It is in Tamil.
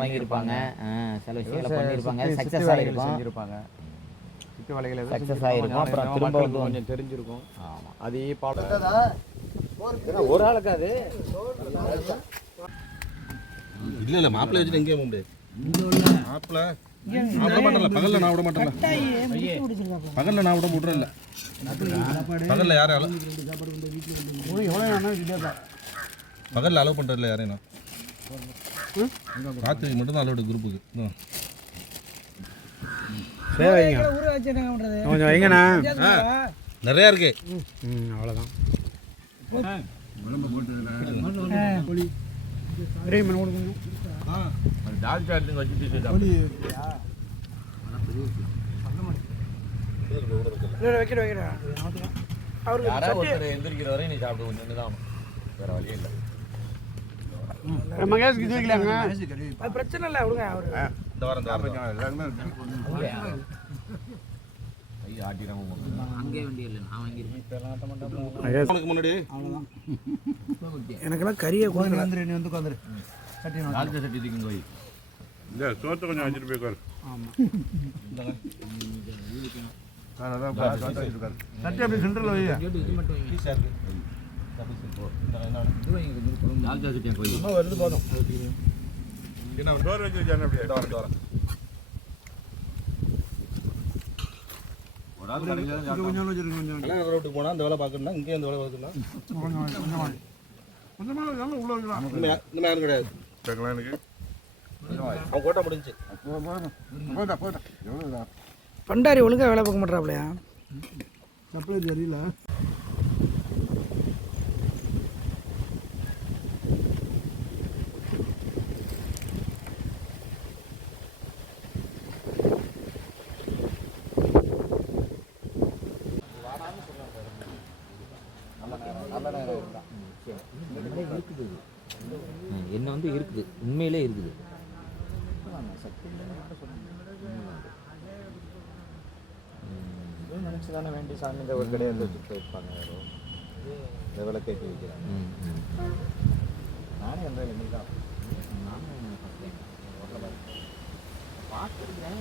வாங்கியிருப்பாங்க, சில விஷயங்களை பண்ணியிருப்பாங்க, சக்ஸஸ் ஆகிருக்கும், செஞ்சுருப்பாங்க. சிட்டு வேலைகள் சக்ஸஸ் ஆகிருக்கும். அப்புறம் திரும்ப வந்து கொஞ்சம் தெரிஞ்சிருக்கும். ஆமாம், அதையே ஒரு ஆளுக்கு அது இல்லை இல்லை மாப்பிள்ளை வச்சுட்டு எங்கேயும் போக முடியாது. மாப்பிள்ளை நான் விட மாட்டேன்ல, பகலில் நான் விட மாட்டேன்ல, பகலில் நான் விட விட்றேன்ல, பகலில் யாரும் பகலில் அலோவ் பண்ணுறதில்ல யாரையும். நான் ராத்திரி மட்டும்தான் அலோடு குரூப்புக்கு. கொஞ்சம் வைங்கண்ணா, நிறையா இருக்கு. அவ்வளோதான். எந்திரிக்கிற வரை நீ சாப்பிட்டு கொஞ்சம் தான், வேற வழியே இல்லை. மகேஷ்க்கு இது வைக்கலாங்க, அது பிரச்சனை இல்லை, விடுங்க. அவரு இந்த வாரம் முன்னாடி எனக்கெல்லாம் கறியை சோத்தை கொஞ்சம் வச்சுட்டு போய் சட்டி அப்படி சென்டரில் வை. வருது போதும். டோர் வச்சு ரோட்டுக்கு போனால் அந்த வேலை பார்க்கணும்னா இங்கே அந்த வேலை பார்க்கலாம். இந்த மாதிரி கிடையாது. அவன் கோட்டை முடிஞ்சு பண்டாரி ஒழுங்கா வேலை பார்க்க மாட்டாப்லையா? சப்ளை தெரியல. என்ன வந்து இருக்குது, உண்மையிலே இருக்குது. நினச்சி தானே வேண்டி சாமி இந்த ஒரு கடையில் வச்சுட்டு வைப்பாங்க, இந்த விலை கேட்டு வைக்கிறாங்க. நானே அந்த இன்னைக்கு தான் நானும் பார்த்துருக்கிறேன்.